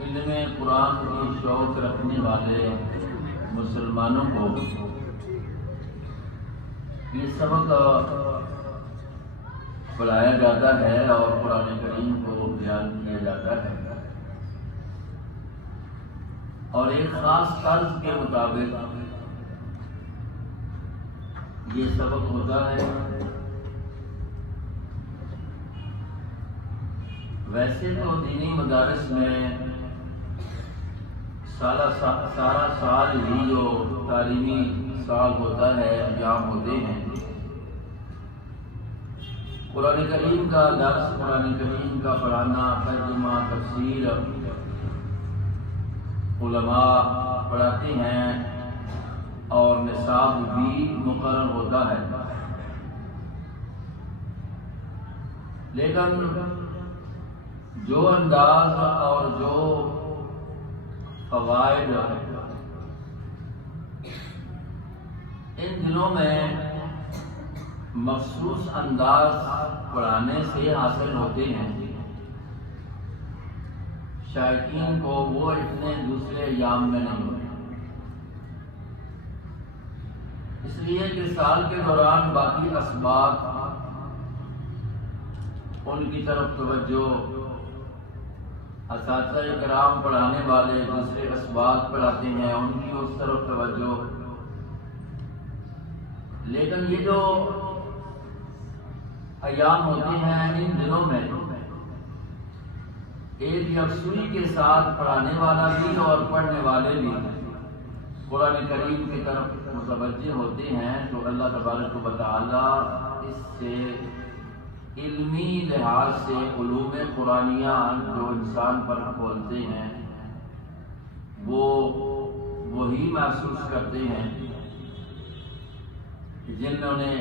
علم قرآن کی شوق رکھنے والے مسلمانوں کو یہ سبق پڑھایا جاتا ہے اور قرآن کریم کو بیان کیا جاتا ہے، اور ایک خاص طرز کے مطابق یہ سبق ہوتا ہے۔ ویسے تو دینی مدارس میں سارا سال ہی جو تعلیمی سال ہوتا ہے، ایام ہوتے ہیں، قرآن کریم کا درس، قرآن کریم کا پڑھانا، ترجمہ، تفسیر علماء پڑھاتے ہیں اور نصاب بھی مقرر ہوتا ہے، لیکن جو انداز اور جو فوائد ان دنوں میں مخصوص انداز پڑھانے سے حاصل ہوتے ہیں، شائقین کو وہ اتنے دوسرے ایام میں نہیں ہوتے، اس لیے کہ سال کے دوران باقی اسباق ان کی طرف توجہ، اساتذہ کرام پڑھانے والے دوسرے اسباق پڑھاتے ہیں، ان کی اس طرف توجہ، لیکن یہ جو ایام ہوتے ہیں ان دنوں میں ایک یکسوئی کے ساتھ پڑھانے والا بھی اور پڑھنے والے بھی قرآن کریم کی طرف متوجہ ہوتے ہیں، تو اللہ تبارک و تعالی اس سے علمی لحاظ سے علوم قرآنیہ جو انسان پر کھولتے ہیں وہ وہی محسوس کرتے ہیں جنہوں نے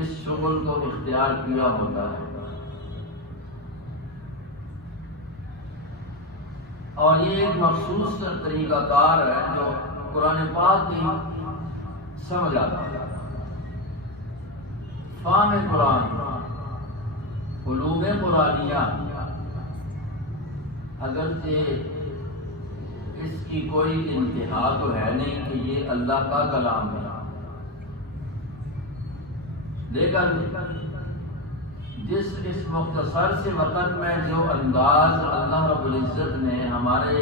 اس شغل کو اختیار کیا ہوتا ہے، اور یہ ایک مخصوص طریقہ کار ہے جو قرآن پاک کی سمجھ آتا ہے۔ فہم قرآن، علوم قرآنیہ، اگرچہ اس کی کوئی انتہا تو ہے نہیں کہ یہ اللہ کا کلام ہے، لیکن اس مختصر سے وقت میں جو انداز اللہ رب العزت نے ہمارے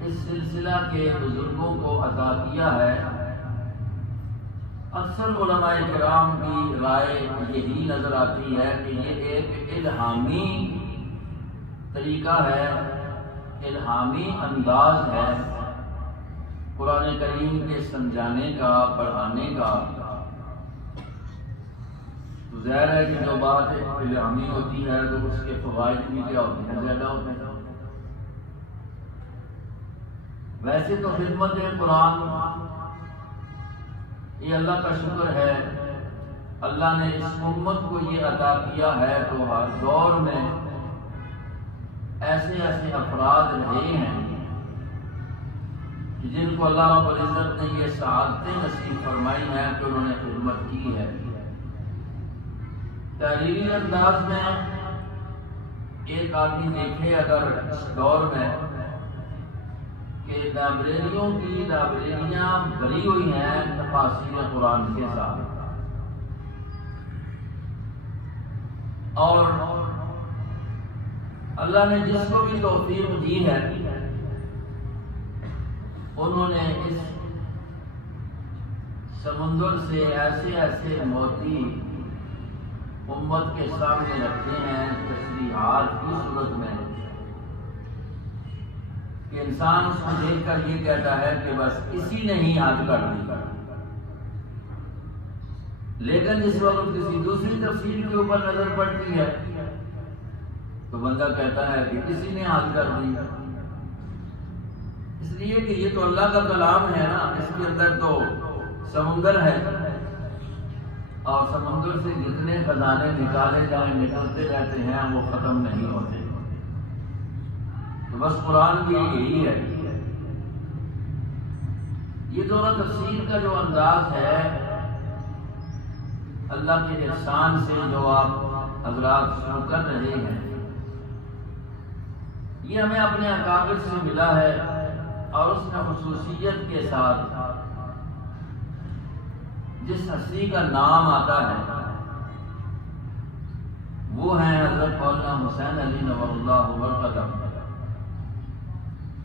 اس سلسلہ کے بزرگوں کو عطا کیا ہے، اکثر علماء کرام کی رائے یہی نظر آتی ہے کہ یہ ایک الہامی طریقہ ہے، الہامی انداز ہے قرآن کریم کے سمجھانے کا، پڑھانے کا۔ ظاہر ہے کہ جو بات الہامی ہوتی ہے تو اس کے فوائد بھی کیا ہوتے ہیں، زیادہ ہوتے ہیں۔ ویسے تو خدمت قرآن یہ اللہ کا شکر ہے، اللہ نے اس امت کو یہ عطا کیا ہے، تو ہر دور میں ایسے ایسے افراد رہے ہیں جن کو اللہ رب العزت نے یہ سعادتیں نصیب فرمائی ہیں کہ انہوں نے خدمت کی ہے۔ تحریری انداز میں ایک آدمی دیکھے اگر اس دور میں کہ لائبریریوں کی لائبریریاں بھری ہوئی ہیں تفاسیر قرآن کے ساتھ، اور اللہ نے جس کو بھی توفیق دی ہے انہوں نے اس سمندر سے ایسے ایسے موتی امت کے سامنے رکھتے ہیں تشریحات کی صورت میں کہ انسان اس کو دیکھ کر یہ کہتا ہے کہ بس اسی نے ہی حد کر دی، لیکن جس وقت کسی دوسری تفسیر کے اوپر نظر پڑتی ہے تو بندہ کہتا ہے کہ کسی نے حد کر دی، اس لیے کہ یہ تو اللہ کا کلام ہے نا، اس کے اندر تو سمندر ہے، اور سمندر سے جتنے خزانے نکالے جائیں نکلتے رہتے ہیں وہ ختم نہیں ہوتے، تو بس قرآن بھی یہی ہے۔ یہ دونوں تفسیر کا جو انداز ہے اللہ کے احسان سے جو آپ حضرات شروع کر رہے ہیں، یہ ہمیں اپنے اکابر سے ملا ہے، اور اس میں خصوصیت کے ساتھ جس ہستی کا نام آتا ہے وہ ہیں حضرت مولانا حسین علی نور اللہ برکتہ۔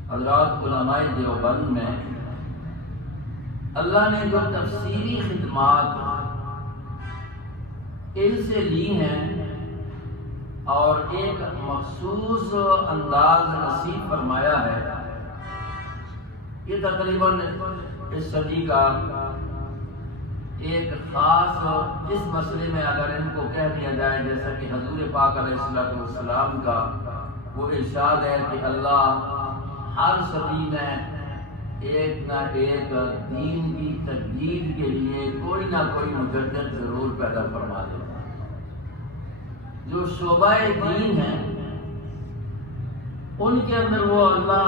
حضرات علماء دیوبند میں اللہ نے جو تفسیری خدمات ان سے لی ہیں اور ایک مخصوص انداز نصیب فرمایا ہے، یہ تقریباً اس صدی کا ایک خاص اس مسئلے میں اگر ان کو کہہ دیا جائے، جیسا کہ حضور پاک علیہ السلام کا وہ ارشاد ہے کہ اللہ ہر صدی میں ایک نہ ایک دین کی تجدید کے لیے کوئی نہ کوئی مجدد ضرور پیدا فرما دیتا ہے۔ جو شعبہ دین ہیں ان کے اندر وہ اللہ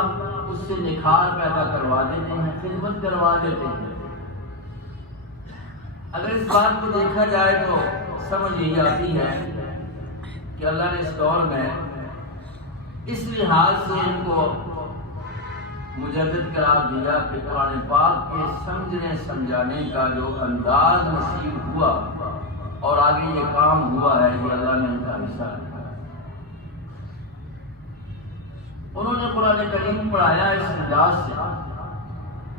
اس سے نکھار پیدا کروا دیتے ہیں، خدمت کروا دیتے ہیں۔ اگر اس بات کو دیکھا جائے تو سمجھ یہی آتی ہے کہ اللہ نے اس دور میں اس لحاظ سے ان کو مجدد قرار دیا کہ قرآن پاک کے سمجھنے سمجھانے کا جو انداز نصیب ہوا اور آگے یہ کام ہوا ہے، یہ اللہ نے ان کا حصہ رکھا ہے۔ انہوں نے قرآن کریم پڑھایا اس انداز سے،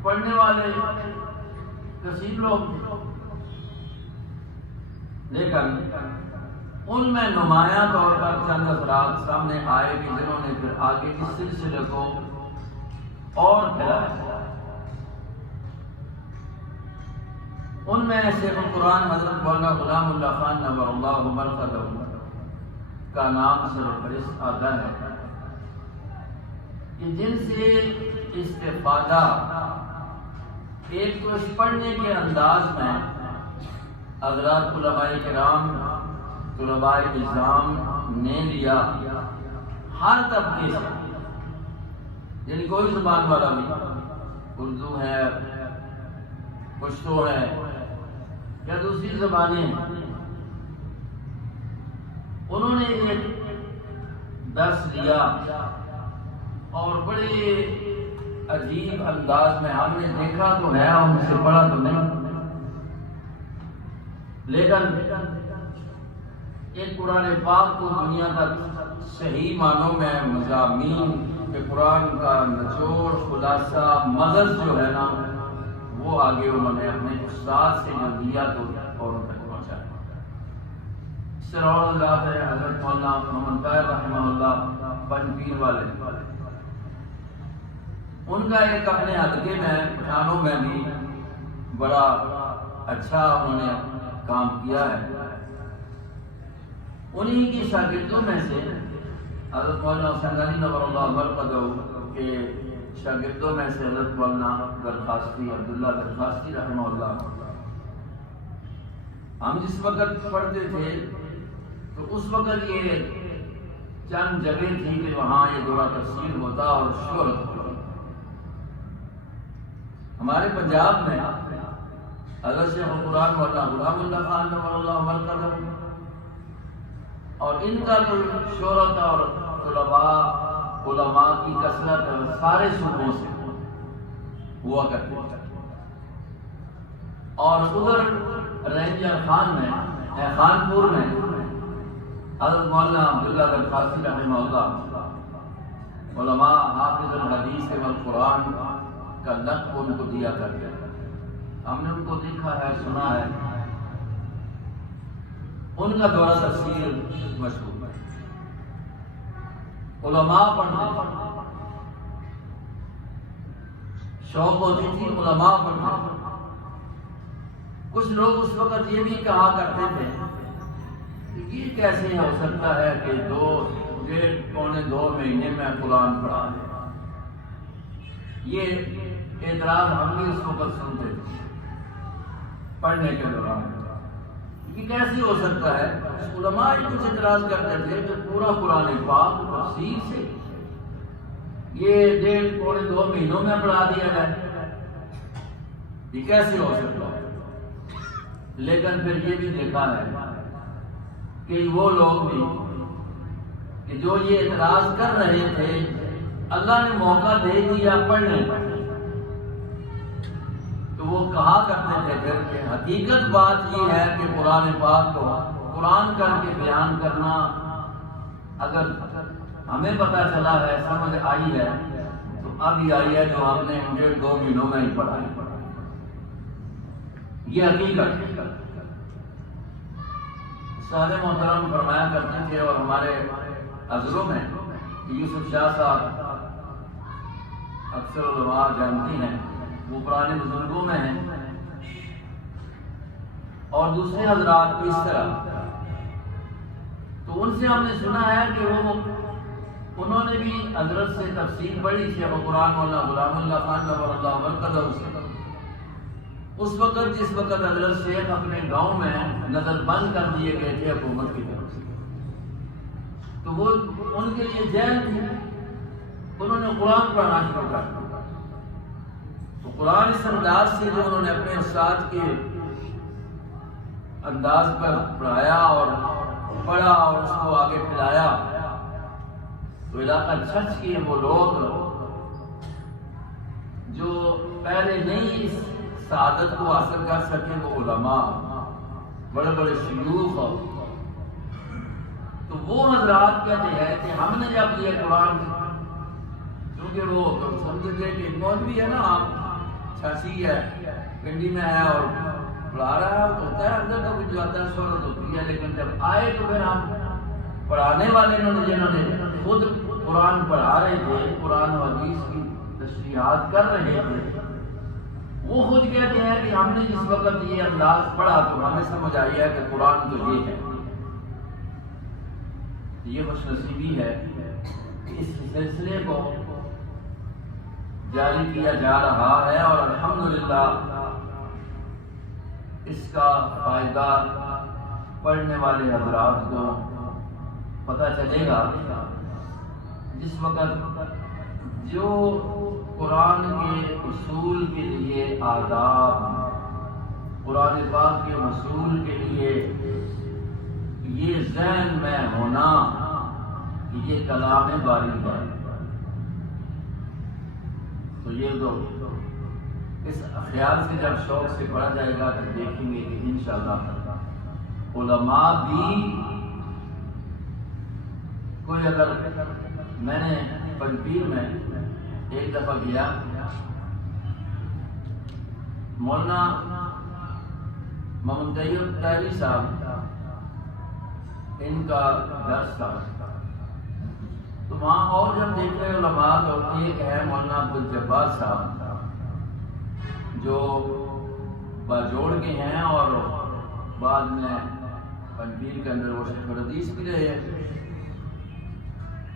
پڑھنے والے کثیر لوگ تھے، لیکن ان میں نمایاں طور پر چند افراد سامنے آئے کہ جنہوں نے پھر آگے اس سلسلے کو اور پھیلایا۔ ان میں شیخ القرآن حضرت مولانا غلام اللہ خان نور اللہ مرقدہ کا نام سرفہرست آتا ہے کہ جن سے استفادہ ایک تو اس پڑھنے کے انداز میں حضرات علماء کرام طلباء نظام نے لیا، ہر طبقے سے، یعنی کوئی زبان والا بھی، اردو ہے، پشتو ہے یا دوسری زبانیں ہیں، انہوں نے ایک درس لیا اور بڑے عجیب انداز میں، ہم نے دیکھا تو ہے ہم سے پڑھا تو نہیں، لیکن ایک قرآن پاک کو دنیا تک صحیح معنوں میں مضامین کہ قرآن کا نچوڑ خلاصہ مغز جو ہے نا وہ آگے انہوں نے اپنے استاد سے جو دیا تو فوراً تک پہنچایا۔ اس سے اور اللہ ہے حضرت مولانا محمد طاہر رحمہ اللہ پنجپیر والے، ان کا ایک اپنے حلقے میں پٹھانوں میں بھی بڑا اچھا انہوں نے کام کیا ہے۔ انہی کی شاگردوں میں سے حضرت مولانا حسین علی نور اللہ مرقدہ کے شاگردوں میں سے حضرت مولانا درخواستی عبداللہ درخواستی رحمہ اللہ، ہم جس وقت پڑھتے تھے تو اس وقت یہ چند جگہ تھی کہ وہاں یہ دورہ تفسیر ہوتا اور شہرت ہوتی۔ ہمارے پنجاب میں حضرت شیخ القرآن مولانا غلام اللہ خان نور اللہ مرقدہ اور ان کا جو شہرت اور علماء کی کثرت سارے صوبوں سے ہوا کرتے تھے، اور ادھر رینجر خان میں خانپور میں حضرت مولانا عبداللہ درخواستی رحمہ اللہ علماء حافظ الحدیث والقرآن کا لقب ان کو دیا کرتے ہیں۔ ہم نے ان کو دیکھا ہے، سنا ہے، ان کا دورہ تفسیر مشہور ہے، علماء پڑھتے تھے، شوق ہوتی تھی علماء پڑھتے تھے۔ کچھ لوگ اس وقت یہ بھی کہا کرتے تھے کہ یہ کیسے ہو سکتا ہے کہ 1.5-2 مہینے میں قرآن پڑھا ہے۔ یہ اعتراض ہم بھی اس وقت سنتے تھے پڑھنے کے دوران، یہ کیسے ہو سکتا ہے؟ علماء کچھ اعتراض کرتے تھے کہ پورا قرآن پاک تفصیل سے یہ 1.5-2 مہینوں میں پڑھا دیا جائے، یہ کیسے ہو سکتا ہے؟ لیکن پھر یہ بھی دیکھا ہے کہ وہ لوگ بھی کہ جو یہ اعتراض کر رہے تھے اللہ نے موقع دے دیا پڑھنے کا تو وہ کہا کرتے تھے پھر کہ حقیقت بات یہ ہے کہ قرآن پاک کو قرآن کر کے بیان کرنا اگر ہمیں پتہ چلا ہے، سمجھ آئی ہے، تو اب یہ آئی ہے جو ہم نے 1.5-2 مہینوں میں ہی پڑھا ہے۔ یہ حقیقت استاد محترم فرمایا کرتے تھے، اور ہمارے عذروں میں یوسف شاہ صاحب اکثر علماء جانتی ہیں، وہ پرانے بزرگوں میں ہیں، اور دوسرے حضرات بھی اس طرح، تو ان سے ہم نے سنا ہے کہ انہوں نے بھی حضرت سے تفسیر پڑھی تھی، اور قرآن مولانا غلام اللہ خان نور اللہ مرکزہ سے اس وقت جس وقت حضرت شیخ اپنے گاؤں میں نظر بند کر دیے گئے تھے حکومت کی طرف سے، تو وہ ان کے لیے جیل تھی، انہوں نے قرآن پڑھنا شروع کر دیا۔ تو قرآن اس انداز سے جو انہوں نے اپنے استاد کے انداز پر پڑھایا اور پڑھا اور اس کو آگے پھیلایا، تو علاقہ چھچ کے وہ لوگ جو پہلے نہیں اس سعادت کو حاصل کر سکے، وہ علماء، بڑے بڑے شیوخ، تو وہ حضرات کہتے ہیں کہ ہم نے جب یہ قرآن، کیونکہ وہ سمجھتے کہ مولوی ہے نا، چھاسی ہے، پنڈی میں ہے اور پڑھا رہا ہے، تو ہوتا ہے اندر کا کچھ جاتا ہے، شہرت ہوتی ہے، لیکن جب آئے تو پھر ہم پڑھانے والے جنہوں نے خود قرآن پڑھا رہے تھے، قرآن و حدیث کی تشریحات کر رہے تھے، وہ خود کہتے ہیں کہ ہم نے جس وقت یہ انداز پڑھا تو ہمیں سمجھ آئی ہے کہ قرآن تو یہ ہے۔ یہ خوش نصیبی ہے کہ اس سلسلے کو جاری کیا جا رہا ہے، اور الحمدللہ اس کا فائدہ پڑھنے والے حضرات کو پتہ چلے گا۔ جس وقت جو قرآن کے اصول کے لیے آداب، قرآن پاک کے اصول کے لیے یہ ذہن میں ہونا کہ یہ کلام باری ہے، تو یہ تو اس خیال سے جب شوق سے پڑھا جائے گا تو دیکھیں گے کہ انشاءاللہ علماء بھی کوئی، اگر میں نے پنپیر میں ایک دفعہ گیا، مولانا محمد طیب طاہری صاحب ان کا درس تھا، تو وہاں اور جب دیکھے علماء تو ایک ہے مولانا عبدالجبار صاحب جو باجوڑ کے ہیں اور بعد میں پنپیر کے اندر وہ شیخ الحدیث بھی رہے ہیں،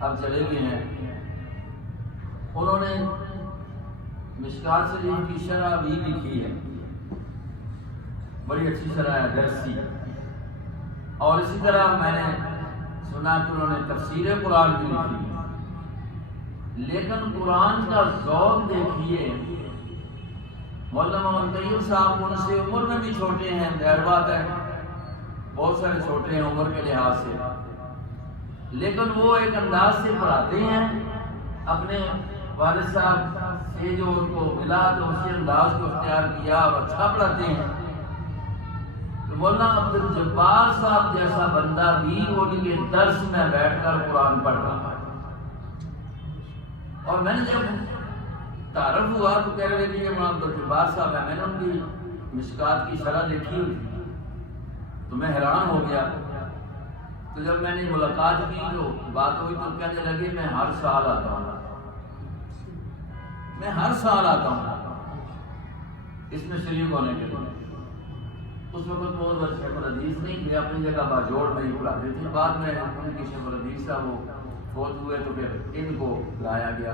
اب چلے گئے ہیں۔ انہوں نے مشکات شریف کی شرح بھی لکھی ہے، بڑی اچھی شرح ہے درسی، اور اسی طرح میں نے سنا کہ انہوں نے تفسیر قرآن بھی لکھی ہے، لیکن قرآن کا ذوق دیکھیے۔ مولانا محمد طیب صاحب ان سے عمر میں بھی چھوٹے ہیں، ظاہر بات ہے بہت سارے چھوٹے ہیں عمر کے لحاظ سے، لیکن وہ ایک انداز سے پڑھاتے ہیں، اپنے والد صاحب سے جو ان کو ملا تو اسی انداز کو اختیار کیا اور اچھا پڑھاتے ہیں۔ تو مولانا عبدالجبار صاحب جیسا بندہ بھی ان کے درس میں بیٹھ کر قرآن پڑھ رہا ہے، اور میں نے جب تعارف ہوا تو کہہ رہے تھے کہ مولانا عبدالجبار صاحب ہے، میں نے ان کی مشکات کی شرح دیکھی ہوئی تھی تو میں حیران ہو گیا۔ تو جب میں نے ملاقات کی تو بات ہوئی تو کہنے لگے میں ہر سال آتا ہوں، میں ہر سال آتا ہوں اس میں شریک ہونے کے لیے۔ اس وقت بہت بڑے شیخ الحدیث نہیں تھے، اپنی جگہ باجوڑ میں ہی پڑھاتے تھے، بعد میں ان کی شیخ الحدیث صاحب وہ فوت ہوئے تو پھر ان کو لایا گیا۔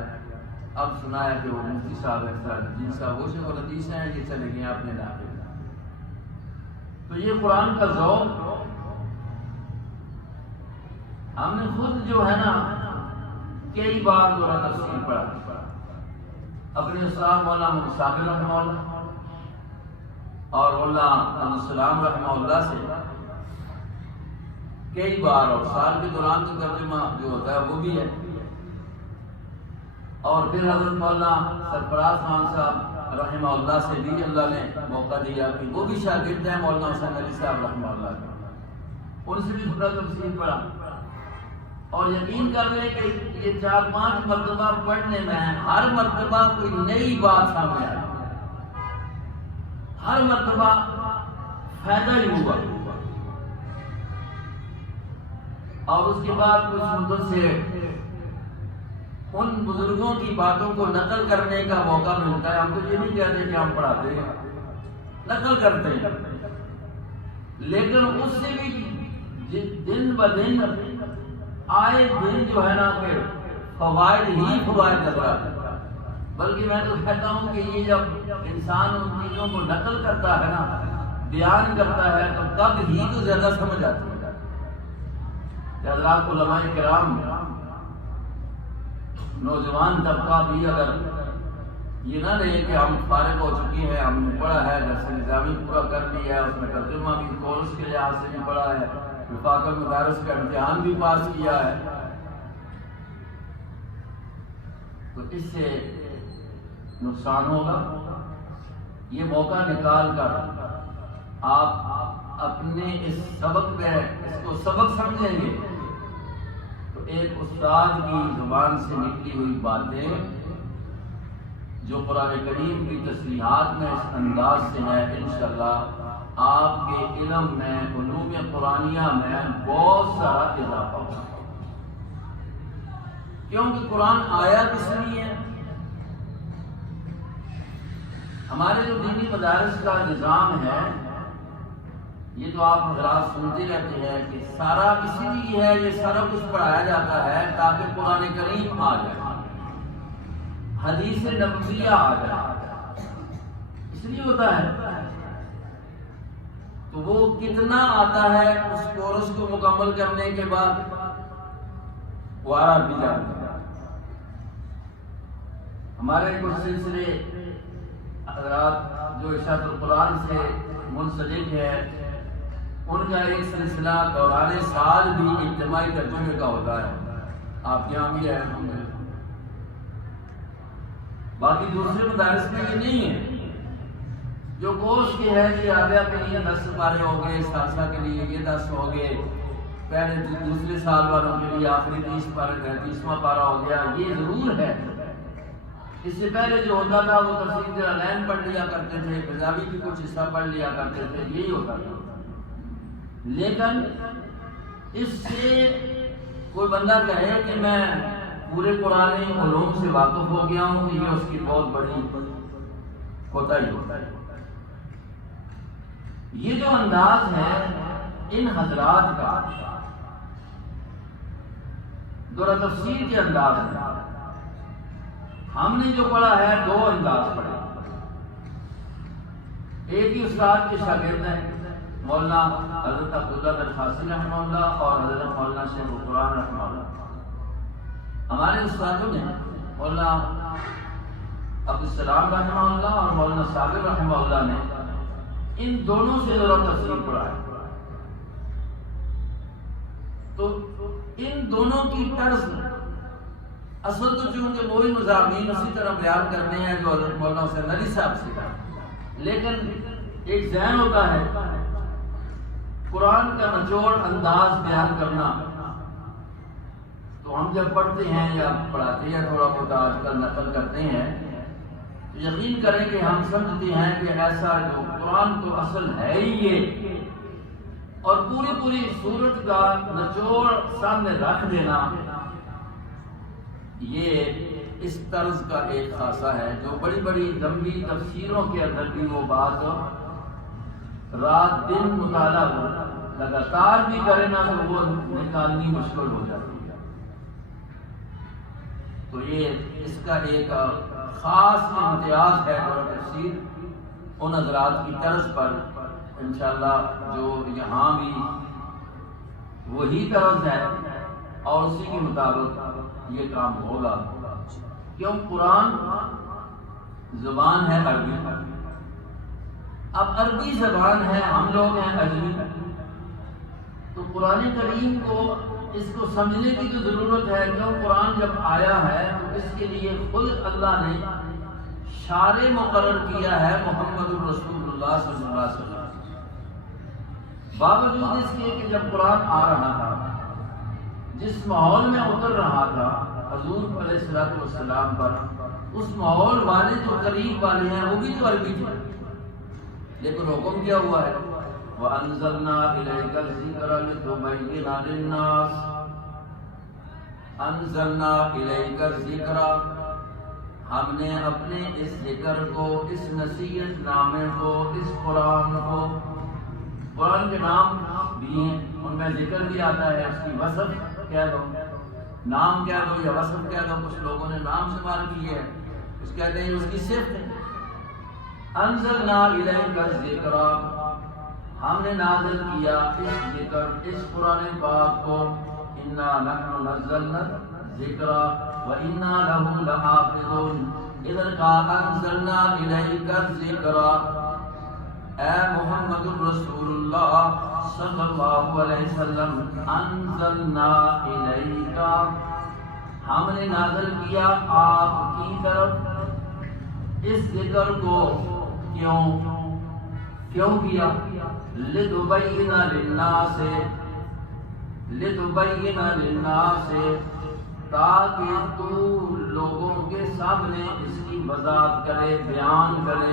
اب سنا ہے کہ وہ مفتی صاحب ہیں، جن صاحب وہ شیخ الحدیث ہیں، یہ چلے گئے اپنے علاقے میں۔ تو یہ قرآن کا ذوق ہم نے خود جو ہے نا کئی بار دورہ تفسیر پڑھا، اپنے استاد مولانا صابر رحمہ اللہ اور مولانا عبدالسلام رحمہ اللہ سے کئی بار، اور سال کے دوران تو ترجمہ جو ہوتا ہے وہ بھی ہے، اور پھر حضرت مولانا سرفراز خان صاحب رحمہ اللہ سے بھی اللہ نے موقع دیا کہ وہ بھی شاگرد ہیں مولانا حسین علی صاحب رحمہ اللہ کے، ان سے بھی خدا تفسیر پڑھا، اور یقین کر لیں کہ یہ 4-5 مرتبہ پڑھنے میں ہر مرتبہ کوئی نئی بات سامنے آئی، ہر مرتبہ فائدہ ہی ہوا، اور اس کے بعد کچھ مدت سے ان بزرگوں کی باتوں کو نقل کرنے کا موقع ملتا ہے۔ ہم تو یہ نہیں کہتے کہ ہم پڑھاتے ہیں، نقل کرتے ہیں، لیکن اس سے بھی دن بدن آئے دن جو ہے نا کہ فوائد ہی فوائد نظر آتے ہیں۔ بلکہ میں تو کہتا ہوں کہ یہ جب انسان ان چیزوں کو نقل کرتا ہے نا، بیان کرتا ہے، تو تب ہی تو زیادہ سمجھ آتی ہے۔ حضرات علماء کرام، نوجوان طبقہ بھی اگر یہ نہ رہے کہ ہم فارغ ہو چکے ہیں، ہم نے پڑھا ہے، درس نظامی پورا کر لیا ہے، اس میں ترجمہ بھی کورس کے لحاظ سے بھی پڑھا ہے، وفاق المدارس کا امتحان بھی پاس کیا ہے، تو اس سے نقصان ہوگا۔ یہ موقع نکال کر آپ اپنے اس سبق پہ اس کو سبق سمجھیں گے تو ایک استاد کی زبان سے نکلی ہوئی باتیں جو قرآن کریم کی تصریحات میں اس انداز سے ہے، انشاءاللہ آپ کے علم میں، علوم قرآنیہ میں بہت سارا اضافہ ہوگا، کیونکہ قرآن آیا کس لیے ہے؟ ہمارے جو دینی مدارس کا نظام ہے، یہ تو آپ حضرات سنتے رہتے ہیں کہ سارا اسی لیے ہے، یہ سارا کچھ پڑھایا جاتا ہے تاکہ قرآن کریم آ جائے، حدیث نبویہ آ جائے، اس لیے ہوتا ہے۔ تو وہ کتنا آتا ہے اس کورس کو مکمل کرنے کے بعد وہ آ بھی جاتا ہے۔ ہمارے کچھ سلسلے حضرات جو ارشاد القرآن سے منسلک ہے، ان کا ایک سلسلہ دوران سال بھی اجتماعی ترجمے کا ہوتا ہے، آپ یہاں بھی ہے، باقی دوسرے مدارس میں یہ نہیں ہے۔ جو کورس کے ہے کہ رابعہ کے لیے 10 پارے ہو گئے، ثالثہ کے لیے یہ 10 ہو گئے، پہلے دوسرے سال والوں کے لیے آخری 30 پارے کا 30واں پارا ہو گیا، یہ ضرور ہے۔ اس سے پہلے جو ہوتا تھا وہ تفسیر جلالین پڑھ لیا کرتے تھے، بزاوی کی کچھ حصہ پڑھ لیا کرتے تھے، یہی ہوتا تھا۔ لیکن اس سے کوئی بندہ کہے کہ میں پورے قرآن علوم سے واقف ہو گیا ہوں، یہ اس کی بہت بڑی کوتاہی ہوتا ہے۔ یہ جو انداز ہے ان حضرات کا دورہ تفسیر کے انداز ہے، ہم نے جو پڑھا ہے 2 انداز پڑھے، ایک ہی استاد کے شاگرد ہیں مولانا حضرت عبداللہ درخاصی رحمہ اللہ اور حضرت مولانا شیخ القرآن رحمہ اللہ۔ ہمارے استادوں نے مولانا عبدالسلام رحمہ اللہ اور مولانا صابر رحمہ اللہ نے ان دونوں سے ذرا تفسیر پڑھا ہے، تو ان دونوں کی طرز اصل تو چونکہ وہی مضامین اسی طرح بیان کرنے ہیں جو حضرت مولانا حسین علی صاحب سے، لیکن ایک ذہن ہوتا ہے قرآن کا نچوڑ انداز بیان کرنا، تو ہم جب پڑھتے ہیں یا پڑھاتے ہیں تھوڑا بہت آج کل نقل کرتے ہیں، تو یقین کریں کہ ہم سمجھتے ہیں کہ ایسا جو قرآن تو اصل ہے ہی یہ، اور پوری صورت کا نچوڑ سامنے رکھ دینا، یہ اس طرز کا ایک خاصہ ہے جو بڑی بڑی لمبی تفسیروں کے اندر بھی وہ بات رات دن مطالعہ لگاتار بھی کرے نا تو وہ نکالنی مشکل ہو جاتی ہے۔ تو یہ اس کا ایک خاص امتیاز ہے دورہ تفسیر ان حضرات کی طرز پر، انشاءاللہ جو یہاں بھی وہی طرز ہے اور اسی کے مطابق یہ کام ہوگا، کیوں قرآن زبان ہے عربی، اب عربی زبان ہے، ہم لوگ ہیں عجمی، تو قرآن کریم کو اس کو سمجھنے کی تو ضرورت ہے، کیوں قرآن جب آیا ہے تو اس کے لیے خود اللہ نے شارع مقرر کیا ہے محمد الرسول اللہ صلی اللہ علیہ وسلم۔ باوجود اس کے کہ جب قرآن آ رہا تھا، جس ماحول میں اتر رہا تھا حضور علیہ السلام پر، اس ماحول والے جو قریب والے ہیں وہ بھی تو عربی تھے، لیکن حکم کیا ہوا ہے وَأَنزَلْنَا إِلَيْكَ الذِّكْرَ لِتُبَيِّنَ لِلنَّاسِ، أَنزَلْنَا إِلَيْكَ الذِّكْرَ، ہم نے اپنے اس ذکر کو، اس نصیحت نامے کو، اس قرآن کو، قرآن کے نام بھی ہیں، ان میں ذکر بھی آتا ہے، اس کی وصف کہہ دو، نام کہہ دو یا وصف کہہ دو، کچھ لوگوں نے نام شمار کی ہے، اس کہتے ہیں اس کی صفت ہے۔ انزلنا الیک الذکر، ہم نے نازل کیا اس ذکر، اس قرآن پاک کو، انا نحن نزلنا الذکر وانا له لحافظون، ادھر کہا انزلنا الیک الذکر، اے محمد الرسول اللہ صلی اللہ علیہ وسلم، انزلنا الیک، ہم نے نازل کیا آپ کی طرف اس ذکر کو، کیوں کیا؟ لِتُبَيِّنَ لِلنَّاسِ، تاکہ تو لوگوں کے سامنے اس کی وضاحت کرے، بیان کرے۔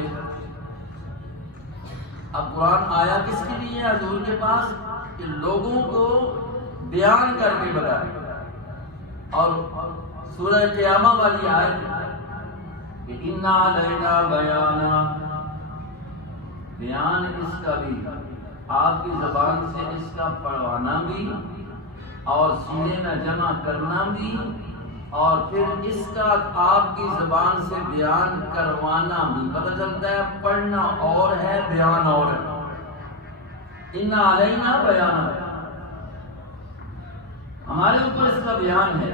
اب قرآن آیا کس کے لیے حضور کے پاس؟ کہ لوگوں کو بیان کر کے بتائے۔ اور سورہ قیامہ والی آیت کہ اِنَّا عَلَيْنَا بَيَانًا، بیان اس کا بھی، آپ کی زبان سے اس کا پڑھوانا بھی اور سینے میں جمع کرنا بھی، اور پھر اس کا آپ کی زبان سے بیان کروانا بھی۔ پتہ چلتا ہے پڑھنا اور ہے، بیان اور ہے۔ اِنَّا عَلَيْنَا بَيَانًا، ہمارے اوپر اس کا بیان ہے،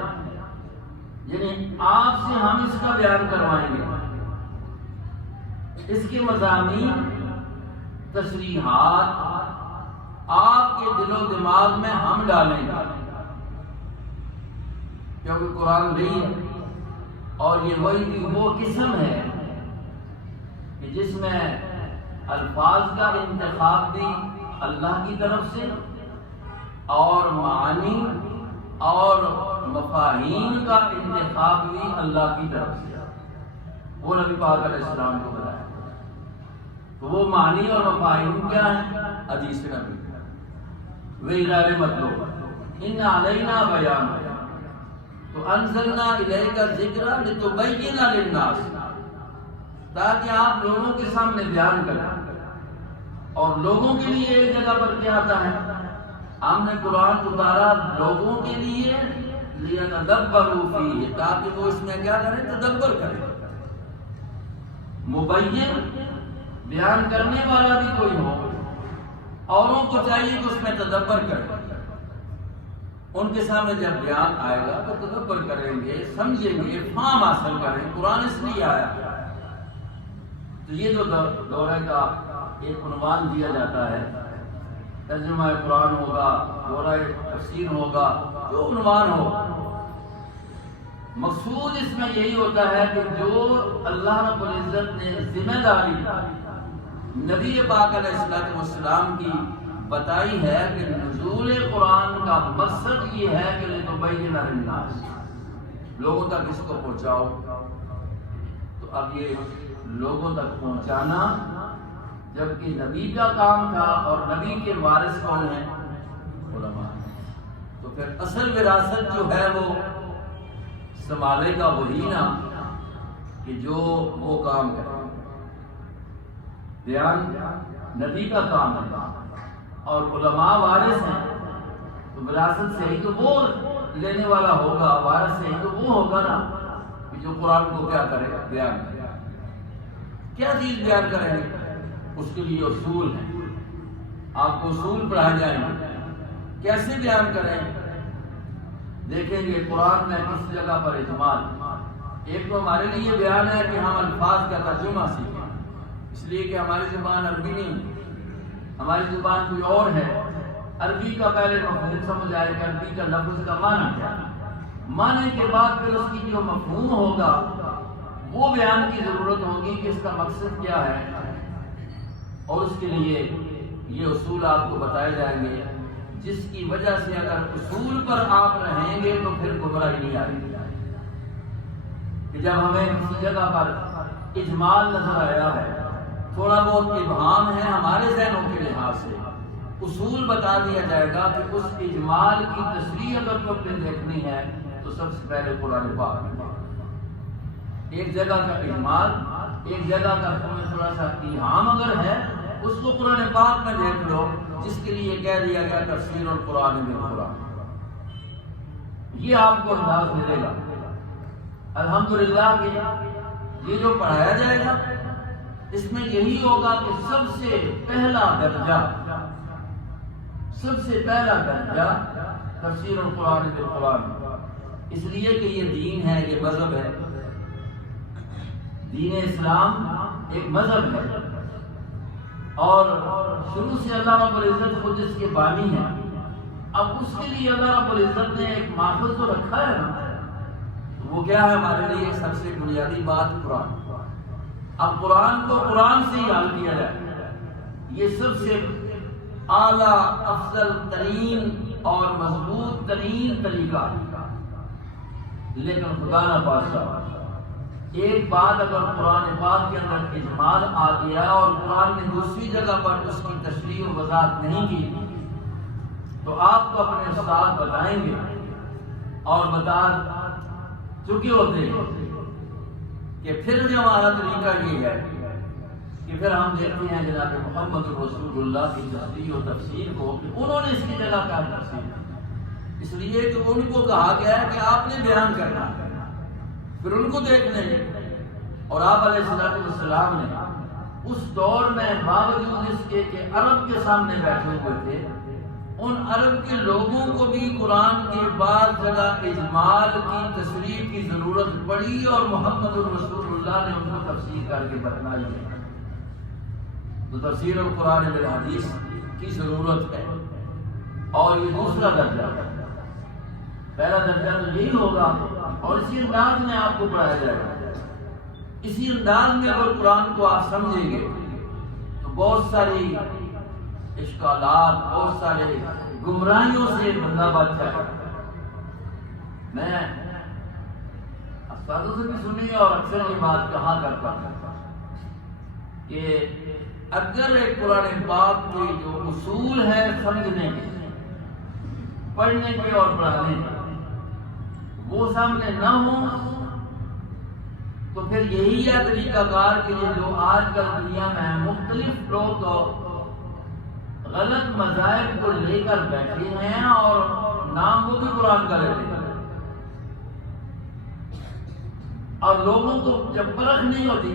یعنی آپ سے ہم اس کا بیان کروائیں گے، اس کے مضامین، تشریحات آپ کے دل و دماغ میں ہم ڈالیں گے، کیونکہ قرآن وہی ہے، اور یہ وہی کی وہ قسم ہے کہ جس میں الفاظ کا انتخاب بھی اللہ کی طرف سے، اور معانی اور مفاہیم کا انتخاب بھی اللہ کی طرف سے، وہ نبی پاک علیہ السلام کو بتایا۔ تو وہ معنی اور مفاہیم کیا ہیں؟ حدیث نبی، وہی غیر مطلوب۔ ان علینا بیان، تو انزلنا الیک الذکر لتبین للناس، تاکہ آپ لوگوں کے سامنے بیان کریں۔ اور لوگوں کے لیے ایک جگہ پر کیا آتا ہے؟ ہم نے قرآن اتارا لوگوں کے لیے، لیتدبروا فیہ، تاکہ وہ اس میں کیا کریں؟ تدبر کریں۔ مبین، بیان کرنے والا بھی کوئی ہو، اوروں کو چاہیے کہ اس میں تدبر کریں۔ ان کے سامنے جب بیان آئے گا تو تدبر کریں گے، سمجھیں گے، فہم حاصل کریں۔ قرآن اس لیے آیا۔ تو یہ جو دورے کا ایک عنوان دیا جاتا ہے، ترجمہ قرآن ہوگا، دورہ تفسیر ہوگا، جو عنوان ہو، مقصود اس میں یہی ہوتا ہے کہ جو اللہ رب العزت نے ذمہ داری نبی پاک علیہ السلام کی بتائی ہے کہ نزول قرآن کا مقصد یہ ہے کہ لتبین للناس، لوگوں تک اس کو پہنچاؤ۔ تو اب یہ لوگوں تک پہنچانا جبکہ نبی کا کام تھا، اور نبی کے وارث کون ہیں؟ علماء۔ تو پھر اصل وراثت جو ہے وہ سنبھالے گا وہی نا کہ جو وہ کام کرے۔ بیان نبی کا کام ہے اور علماء وارث ہیں، تو وراثت سے ہی تو وہ لینے والا ہوگا، وارث سے ہی تو وہ ہوگا نا کہ جو قرآن کو کیا کرے؟ بیان کرے۔ کیا چیز بیان کریں گے؟ اس کے لیے اصول ہیں، آپ کو اصول پڑھائے جائیں گے، کیسے بیان کریں؟ دیکھیں گے قرآن میں کس جگہ پر اجمال۔ ایک تو ہمارے لیے بیان ہے کہ ہم الفاظ کا ترجمہ سیکھیں، اس لیے کہ ہماری زبان عربی نہیں، ہماری زبان کوئی اور ہے، عربی کا پہلے مفہوم سمجھ آئے کہ عربی کا لفظ کا معنی کیا ہے، معنی کے بعد پھر اس کی جو مفہوم ہوگا وہ بیان کی ضرورت ہوگی کہ اس کا مقصد کیا ہے، اور اس کے لیے یہ اصول آپ کو بتائے جائیں گے جس کی وجہ سے اگر اصول پر آپ رہیں گے تو پھر گمراہی نہیں آئے گی۔ کہ جب ہمیں کسی جگہ پر اجمال نظر آیا ہے، تھوڑا بہت ابہام ہے ہمارے ذہنوں کے لحاظ سے، اصول بتا دیا جائے گا کہ اس اجمال کی تصریح اگر تو اپنے دیکھنی ہے تو سب سے پہلے قرآن پاک میں ایک جگہ کا اجمال، ایک جگہ کا تھوڑا سا ایہام اگر ہے اس کو قرآن پاک میں دیکھ لو، جس کے لیے کہہ دیا گیا تفسیر القرآن بالقرآن، یہ آپ کو انداز ملے گا الحمدللہ کہ یہ جو پڑھایا جائے گا اس میں یہی ہوگا کہ سب سے پہلا درجہ تفسیر القرآن بالقرآن، اس لیے کہ یہ دین ہے، یہ مذہب ہے، دین اسلام ایک مذہب ہے، اور شروع سے اللہ رب العزت خود اس کے بانی ہے۔ اب اس کے لیے اللہ رب العزت نے ایک ماخذ تو رکھا ہے نا، وہ کیا ہے ہمارے لیے سب سے بنیادی بات قرآن۔ اب قرآن کو قرآن سے ہی حل کیا جائے، یہ سب سے اعلیٰ افضل ترین اور مضبوط ترین طریقہ۔ لیکن خدا نہ خواستہ ایک بات اگر قرآن پاک کے اندر اجمال آ گیا اور قرآن نے دوسری جگہ پر اس کی تشریح و وضاحت نہیں کی تو آپ کو اپنے استاد بتائیں گے اور بتا چکے ہوتے ہیں کہ پھر جو ہمارا طریقہ یہ ہے کہ پھر ہم دیکھتے ہیں جناب محمد رسول اللہ کی تشریح و تفسیر کو کہ انہوں نے اس کی جگہ کیا تفسیر کی، اس لیے کہ ان کو کہا گیا ہے کہ آپ نے بیان کرنا ہے، پھر ان کو دیکھنے ہیں۔ اور آپ علیہ السلام نے اس دور میں باوجود اس کے کہ عرب کے سامنے بیٹھے ہوئے تھے، ان عرب کے لوگوں کو بھی قرآن کے بعد جگہ اجمال کی تصریح کی ضرورت پڑی اور محمد رسول اللہ نے ان کو تفسیر کر کے بتلائی ہے۔ تو تفسیر القرآن بالحدیث کی ضرورت ہے، اور یہ دوسرا درجہ ہے۔ پہلا درجہ تو یہی ہوگا اور اسی انداز میں آپ کو پڑھایا جائے گا۔ اسی انداز میں اگر قرآن کو آپ سمجھیں گے تو بہت ساری اشکالات، بہت سارے گمراہیوں سے بندہ بچ جائے گا۔ میں استادوں سے بھی سنی اور اکثر یہ بات کہا کرتا ہوں کہ اگر ایک قرآن پاک کے جو اصول ہے سمجھنے کے، پڑھنے کے اور پڑھانے کے، وہ سامنے نہ ہو تو پھر یہی ہے طریقہ کار کہ یہ جو آج کل دنیا میں مختلف لوگ غلط مذاہب کو لے کر بیٹھے ہیں اور نام وہ بھی قرآن کا لیتے ہیں، اور لوگوں کو جب پرکھ نہیں ہوتی،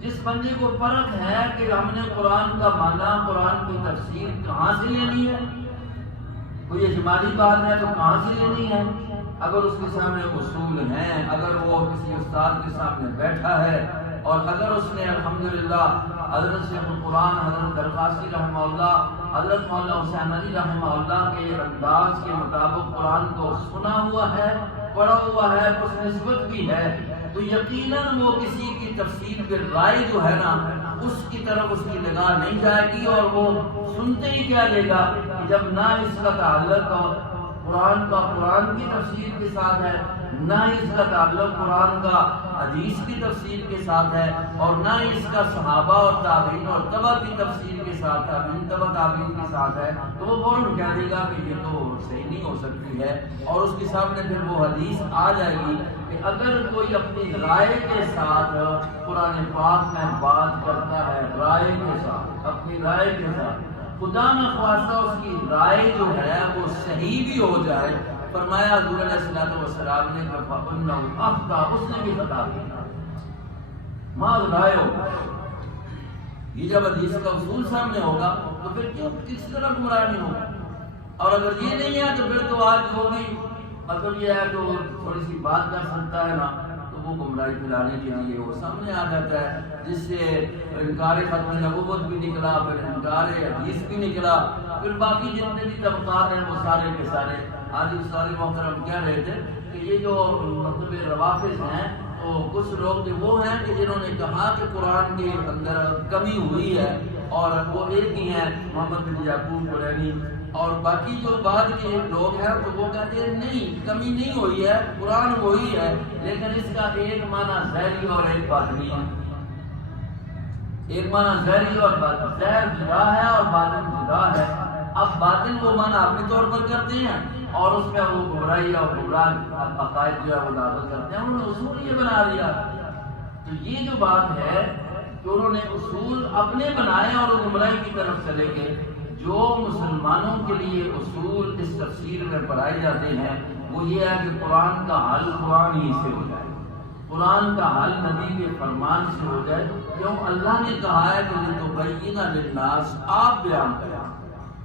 جس بندے کو پرکھ ہے کہ ہم نے قرآن کا معنی، قرآن کی تفسیر کہاں سے لینی ہے، کوئی اجمالی بات ہے تو کہاں سے لینی ہے، اگر اس کے سامنے اصول ہیں، اگر وہ کسی استاد کے سامنے بیٹھا ہے اور اگر اس نے الحمدللہ حضرت شیخ القرآن حضرت درخواسی رحمہ اللہ، حضرت مولانا حسین علی رحمہ اللہ کے انداز کے مطابق قرآن کو سنا ہوا ہے، پڑھا ہوا ہے، کچھ نسبت بھی ہے، تو یقیناً وہ کسی کی تفسیر پہ رائے جو ہے نا اس کی طرف اس کی نگاہ نہیں جائے گی، اور وہ سنتے ہی کیا لے گا کہ جب نہ اس کا تعلق قرآن کی تفسیر کے ساتھ ہے، نہ اس کا تعلق قرآن کا حدیث کی تفسیر کے ساتھ ہے، اور نہ اس کا صحابہ اور تابعین اور تبع کی تفسیر کے ساتھ ہے، تبع تابعین کے ساتھ ہے، تو وہ فوراً کہہ دے گا کہ یہ تو صحیح نہیں ہو سکتی ہے، اور اس کے سامنے پھر وہ حدیث آ جائے گی کہ اگر کوئی اپنی رائے کے ساتھ قرآن پاک میں بات کرتا ہے، رائے کے ساتھ، اپنی رائے کے ساتھ، خدا نہ خواستہ اس کی رائے جو ہے وہ صحیح بھی ہو جائے، فرمایا حضور علیہ السلام نے اس نے بھی خطا کیا، ماذ رائے ہوگا۔ یہ جب حدیث کا اصول سامنے ہوگا تو پھر کیوں کس طرح گمراہ نہیں ہوگا، اور اگر یہ نہیں ہے تو پھر تو آج جو بھی اگر یہ ہے تو تھوڑی سی بات کر سکتا ہے نا تو وہ گمراہی پھیلانے کے لیے وہ سامنے آ جاتا ہے، جس سے انکار ختم نبوت بھی نکلا، پھر انکار حدیث بھی نکلا، پھر باقی جتنے بھی طبقات ہیں وہ سارے کے سارے آج سارے محترم کہہ رہے تھے کہ یہ جو مطلب روافض ہیں تو کچھ لوگ وہ ہیں کہ جنہوں نے کہا کہ قرآن کے اندر کمی ہوئی ہے اور وہ ایک ہی ہیں محمد بن یعقوب کلینی، اور باقی جو بعد کے لوگ ہیں تو وہ کہتے ہیں نہیں کمی نہیں ہوئی ہے، قرآن وہی ہے لیکن اس کا ایک معنی ظاہری اور ایک باطنی ہے، ایک معنی ظاہری اور باطن، ظاہر جدا ہے اور باطن جدا ہے۔ اب باطن وہ معنی اپنے طور پر کرتے ہیں اور اس میں وہ گمراہی اور گمراہ عقائد جو ہے وہ داخل کرتے ہیں، انہوں نے اصول یہ بنا دیا۔ تو یہ جو بات ہے کہ انہوں نے اصول اپنے بنائے اور وہ گمراہی کی طرف چلے گئے۔ جو مسلمانوں کے لیے اصول اس تفسیر میں پڑھائے جاتے ہیں وہ یہ ہے کہ قرآن کا حل قرآن ہی سے ہو جائے، قرآن کا حل نبی کے فرمان سے ہو جائے، کیوں اللہ نے کہا ہے کہ لِتُبَيِّنَ لِلنَّاسِ، آپ بیان کریں،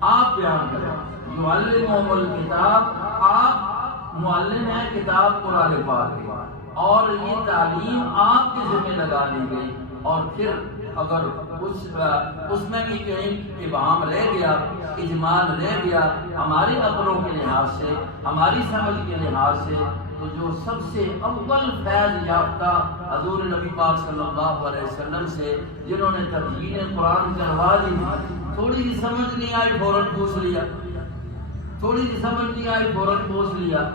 آپ بیان کریں، یعلمہم الکتاب، آپ معلم ہیں کتاب قرآن پاک ہے اور یہ تعلیم آپ کے ذمہ لگا دی گئی، اور پھر اگر اس میں بھی کہیں ابہام رہ گیا، اجمال رہ گیا ہماری عقلوں کے لحاظ سے، ہماری سمجھ کے لحاظ سے، تو جو سب سے اول فیض یافتہ حضور نبی پاک صلی اللہ علیہ وسلم سے جنہوں نے تبیین قرآن کروا دی، تھوڑی سی سمجھ نہیں آئی فوراً پوچھ لیا، تھوڑی سی سمجھ نہیں آئی فوراً پوچھ لیا،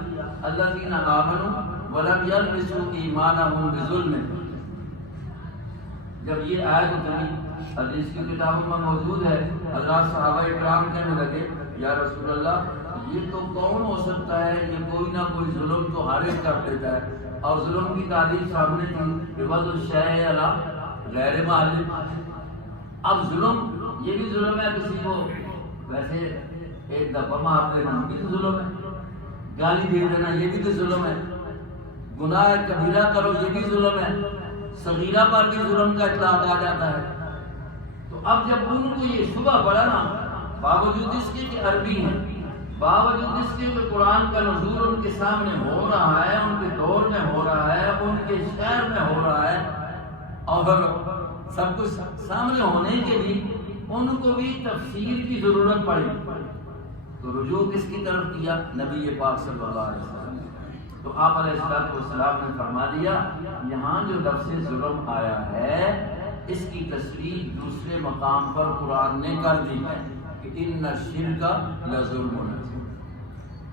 الذین آمنوا ولم یلبسوا ایمانہم بظلم۔ جب یہ آیت اتری حدیث کی کتابوں میں موجود ہے، حضرات صحابہ اکرام کہنے لگے یا رسول اللہ یہ تو کون ہو سکتا ہے، یہ کوئی نہ کوئی ظلم تو ہر ایک کر دیتا ہے، اور ظلم کی تعریف سامنے تھی کہ وضع الشیء علی غیر محل۔ اب ظلم یہ بھی ظلم ہے، کسی کو ویسے ایک دفعہ مار دینا یہ بھی ظلم ہے، گالی دے دینا یہ بھی تو ظلم ہے، گناہ کبیرہ کرو یہ بھی ظلم ہے، صغیرہ پر بھی ظلم کا اطلاق آ جاتا ہے۔ تو اب جب ان کو یہ شبہ پڑا نا، باوجود اس کے کہ عربی ہیں، باوجود اس کے کہ قرآن کا نزول ان کے سامنے ہو رہا ہے، ان کے دور میں ہو رہا ہے، ان کے شہر میں ہو رہا ہے، اور سب کچھ سامنے ہونے کے بھی ان کو بھی تفسیر کی ضرورت پڑی، تو رجوع کس کی طرف کیا؟ نبی پاک صلی اللہ علیہ وسلم۔ تو آپ علیہ السلام نے فرما دیا یہاں جو لفظ ظلم آیا ہے اس کی تصریح دوسرے مقام پر قرآن نے کر دی ہے کہ ان الشرک لظلم،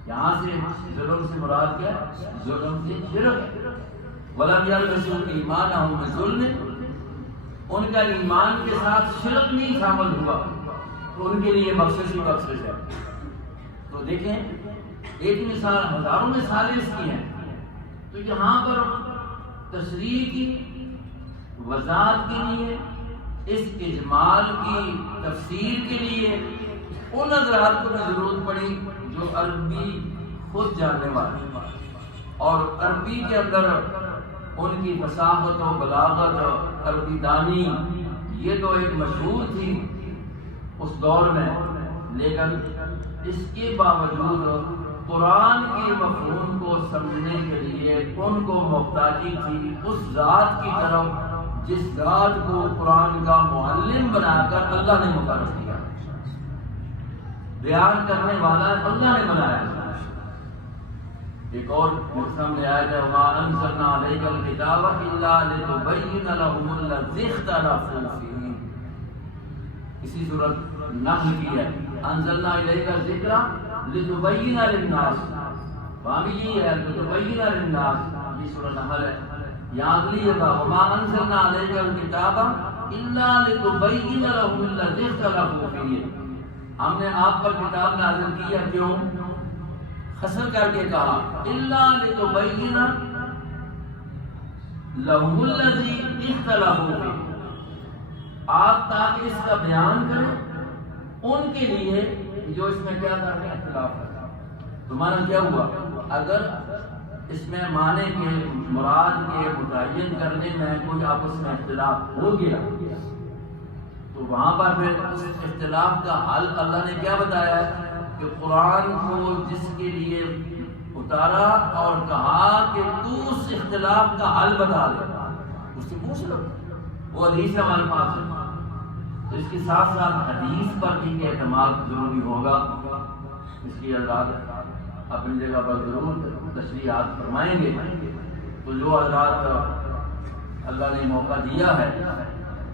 یہاں سے ظلم سے مراد کیا؟ ظلم سے شرک۔ ولم یلبسوا ایمانہم بظلم، ان کا ایمان کے ساتھ شرک نہیں شامل ہوا تو ان کے لیے بخشش ہی بخشش ہے۔ تو دیکھیں ایک مثال ہزاروں مثالیں اس کی ہیں، تو یہاں پر تشریح کی وضاحت کے لیے، اس اجمال کی تفسیر کے لیے ان حضرات کو بھی ضرورت پڑی جو عربی خود جاننے والے، اور عربی کے اندر ان کی فصاحت و بلاغت، عربی دانی یہ تو ایک مشہور تھی اس دور میں، لیکن اس کے باوجود قرآن کے مفہوم کو سمجھنے کے لیے ان کو محتاجی تھی اس ذات کی طرف جس ذات کو قرآن کا معلم بنا کر اللہ نے مقرر کیا، بیان کرنے والا اللہ نے بنایا۔ ایک اور سامنے آیا ہے وَمَا أَنزَلْنَا عَلَيْكَ الْكِتَابَ إِلَّا لِتُبَيِّنَ لَهُمُ الَّذِي اخْتَلَفُوا فِيهِ، اسی سورۃ نحل کی ہے، انزلنا الیک الذکر لتبین للناس، وہاں بھی یہ ہے لتبین للناس، یہ سورۃ نحل ہے۔ یہاں اگلی ہے وما انزلنا علیک الکتاب الا لتبین لهم الذی اختلفوا فیہ، ہم نے آپ پر کتاب نازل کی ہے، کیوں؟ خسر کر کے کہا الا لتبین لهم الذی اختلفوا فیہ، آپ تاکہ اس کا بیان کریں ان کے لیے جو اس میں کیا تھا اختلاف ہے۔ تو معنی کیا ہوا؟ اگر اس میں معنی کے مراد کے متعین کرنے میں کوئی آپس میں اختلاف ہو گیا تو وہاں پر پھر اس اختلاف کا حل اللہ نے کیا بتایا ہے کہ قرآن کو جس کے لیے اتارا اور کہا کہ تو اس اختلاف کا حل بتا دے، اس سے پوچھ لو، وہ حدیث ہمارے پاس ہے، تو اس کے ساتھ ساتھ حدیث پر بھی اعتماد ضروری ہوگا. اس کی حضرات اپنی جگہ پر ضرور تشریحات فرمائیں گے. تو جو حضرات اللہ نے موقع دیا ہے،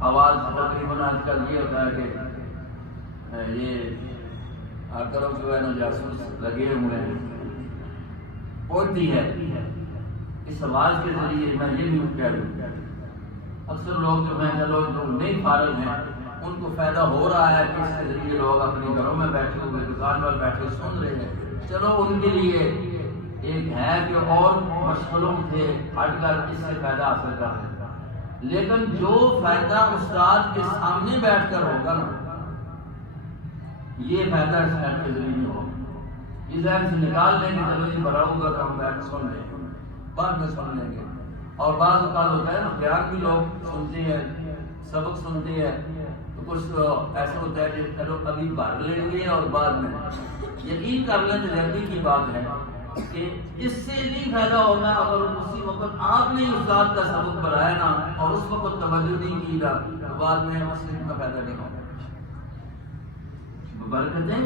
آواز تقریباً آج کل یہ ہوتا ہے کہ یہ ہر طرف جو ہے نا جاسوس لگے ہوئے ہیں، پہنچتی ہے. اس آواز کے ذریعے میں یہ بھی کہہ دوں، اکثر لوگ جو ہیں چلو جو نہیں فارغ ہیں ان کو فائدہ ہو رہا ہے کہ اس کے ذریعے لوگ اپنے گھروں میں بیٹھے ہوئے دکان پر بیٹھے سن رہے ہیں. چلو ان کے لیے ایک ہے کہ اور مشغلوں سے ہٹ کر اس سے فائدہ حاصل کر رہے ہیں، لیکن جو فائدہ استاد کے سامنے بیٹھ کر ہوگا نا، یہ فائدہ اس نیٹ کے ذریعے نہیں ہوگا. یہ ذہن سے نکال لیں کہ چلو یہ بڑا ہوگا تو ہم بیٹھ سن لیں گے، بعد میں سن لیں گے. اور بعض اوقات ہوتا ہے نا بیان بھی لوگ سنتے ہیں، سبق سنتے ہیں، تو کچھ ایسا ہوتا ہے کہ چلو ابھی بھر لیں گے اور بعد میں. یقین کر لیں تجربے کی بات ہے کہ اس سے نہیں فائدہ ہوگا اگر اسی وقت آپ نے استاد کا سبق پڑھایا نا اور اس وقت توجہ نہیں کی نا، تو بعد میں مسئلے کا فائدہ نہیں ہوگا. برکتیں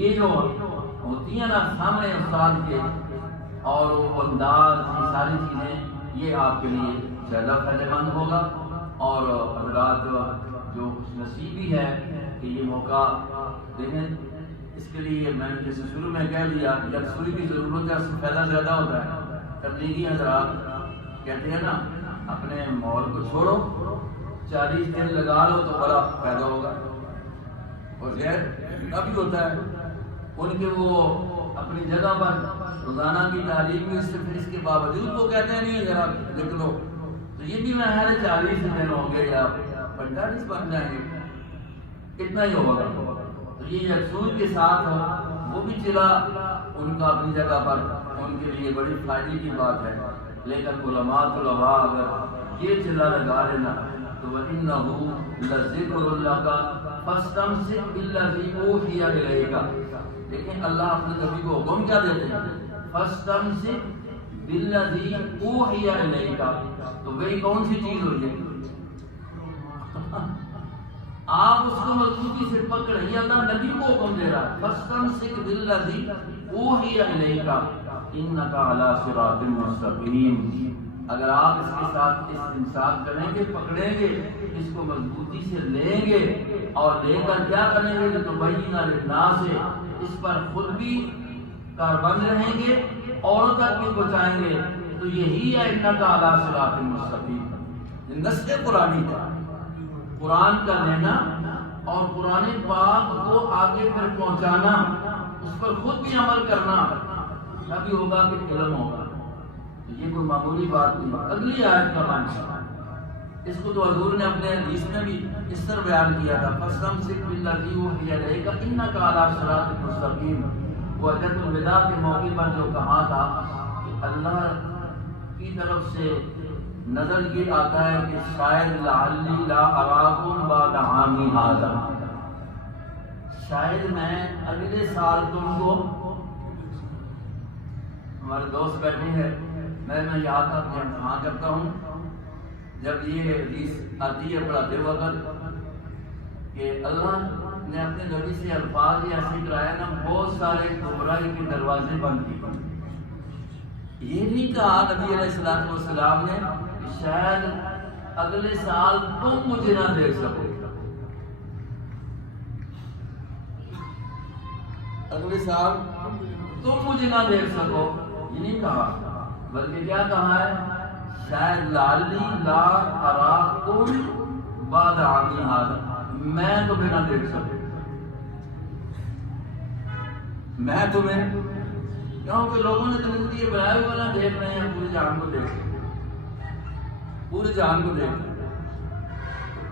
یہ جو ہوتی ہیں نا سامنے استاد کے، اور وہ انداز، یہ ساری چیزیں یہ آپ کے لیے زیادہ فائدہ مند ہوگا. اور حضرات جو خوش نصیبی ہے کہ یہ موقع دیکھیں، اس کے لیے میں نے جیسے شروع میں کہہ دیا یکسوئی کی ضرورت ہے، اس سے فائدہ زیادہ ہوتا ہے. تبلیغی حضرات کہتے ہیں نا اپنے ماحول کو چھوڑو، 40 دن لگا لو تو بڑا فائدہ ہوگا. اور خیر ابھی ہوتا ہے ان کے وہ اپنی جگہ پر روزانہ کی تعلیم میں اس کے باوجود وہ کہتے ہیں نہیں ذرا لکھ لو، تو یہ بھی میں 40 دن ہوں گے یا 45 بن جائیں گے، اتنا ہی ہوگا. تو یہ یکسوئی کے ساتھ وہ بھی چلا ان کا اپنی جگہ پر ان کے لیے بڑی فائدے کی بات ہے. لیکن علماء طلباء اگر یہ چلا لگا لینا تو وَإِنَّهُ لَذِكْرٌ لَكَ فَاسْتَمْسِكْ بِالَّذِي أُوحِيَ إِلَيْكَ. لیکن اللہ اپنے نبی کو حکم کیا دیتے ہیں؟ فَاسْتَمْسِكْ بِالَّذِي أُوحِيَ إِلَيْكَ. تو وہی کون سی چیز ہوئی ہے؟ آپ اس کو مضبوطی سے پکڑ رہی، اللہ نبی کو حکم دے رہا ہے فَاسْتَمْسِكْ بِالَّذِي أُوحِيَ إِلَيْكَ إِنَّكَ عَلَىٰ صِرَاطٍ مُّسْتَقِيمٍ. اگر آپ اس کے ساتھ استمساک کریں گے، پکڑیں گے، اس کو مضبوطی سے لیں گے اور لے کر کیا کریں گے تو بینہ للناس سے اس پر خود بھی کاربند رہیں گے، اوروں تک بھی پہنچائیں گے. تو یہی ہے انک علی صراط مستقیم. نصر قرآنی ہے، قرآن کا لینا اور قرآن پاک کو آگے پھر پہنچانا، اس پر خود بھی عمل کرنا، تبھی ہوگا کہ علم ہوگا. یہ کوئی معمولی بات نہیں. اگلی آیت کا معنی اس کو تو حضور نے اپنے حدیث میں بھی اس طرح بیان کیا تھا فَاسْتَمْسِكْ بِالَّذِي أُوحِيَ إِلَيْكَ إِنَّكَ عَلَىٰ صِرَاطٍ مُّسْتَقِيمٍ. وہ حجۃ الوداع کے موقع پر جو کہا تھا کہ اللہ کی طرف سے نظر یہ آتا ہے کہ شاید لعلی لا اراکم بعد عامی ھذا، شاید میں اگلے سال تم کو، ہمارے دوست بیٹھے ہیں، میں یاد کہاں کرتا ہوں جب یہ حدیث آتی ہے پڑھاتے وقت کہ اللہ نے اپنے نبی سے الفاظ یہ ایسے کرایا نا بہت سارے گمراہی کے دروازے بند کیے. یہ نہیں کہا نبی علیہ الصلوۃ والسلام نے کہ شاید اگلے سال تم مجھے نہ دیکھ سکو، اگلے سال تم مجھے نہ دیکھ سکو، یہ نہیں کہا، بلکہ کیا کہا ہے شاید لعلی لا اراکم بعد عامی ھذا، میں تمہیں نہ دیکھ سکوں، میں تمہیں، کیونکہ لوگوں نے تمہیں یہ بنایا ہوا نہ دیکھ رہے ہیں، پوری جہان کو دیکھ، پورے جہان کو دیکھ.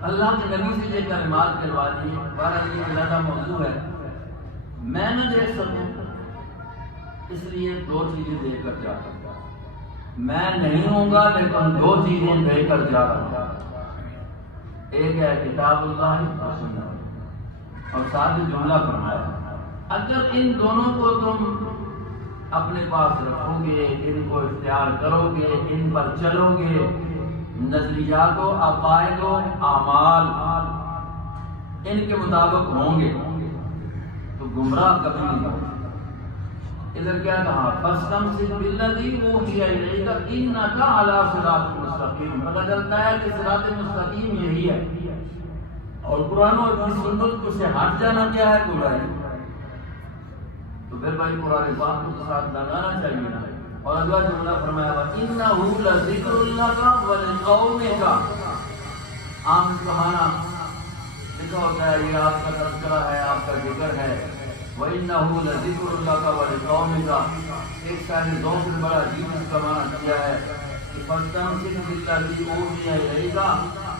اللہ کے نبی سے یہ کلمات کروا دیے. بہرحال یہ زیادہ موضوع ہے، میں نہ دیکھ سکوں اس لیے دو چیزیں دے کر جاتا ہوں. میں نہیں ہوں گا لیکن دو چیزیں دے کر جا رہا ہوں. ایک ہے کتاب اللہ اور سنت، اور ساتھ ہی جملہ فرمایا اگر ان دونوں کو تم اپنے پاس رکھو گے، ان کو اختیار کرو گے، ان پر چلو گے نظریات و عقائد و اعمال ان کے مطابق ہوں گے تو گمراہ کبھی نہیں ہوگا۔ ادھر کیا کہا فاستمسک بالذی اوحی الیک انک علی صراط مستقیم، پتہ چلتا ہے کہ صراط مستقیم یہی ہے، اور قرآن اور سنت کو سے ہٹ جانا کیا ہے گمراہی۔ تو پھر بھائی قرآن پاک کو ساتھ لگانا چاہیے نا۔ اور اگلا جملہ فرمایا وَإِنَّهُ لَذِكْرٌ لَكَ وَلِقَوْمِكَ، عام کہانا لکھا ہوتا ہے یہ آپ کا تذکرہ ہے، آپ کا ذکر ہے۔ وَإِنَّهُ لَذِكْرٌ لَكَ وَلِقَوْمِكَ، ایک شاعر نے دو سے بڑا عجیب اس کا معنی کیا ہے کہ فَاسْتَمْسِكْ بِالَّذِي أُوحِیَ إِلَیْکَ،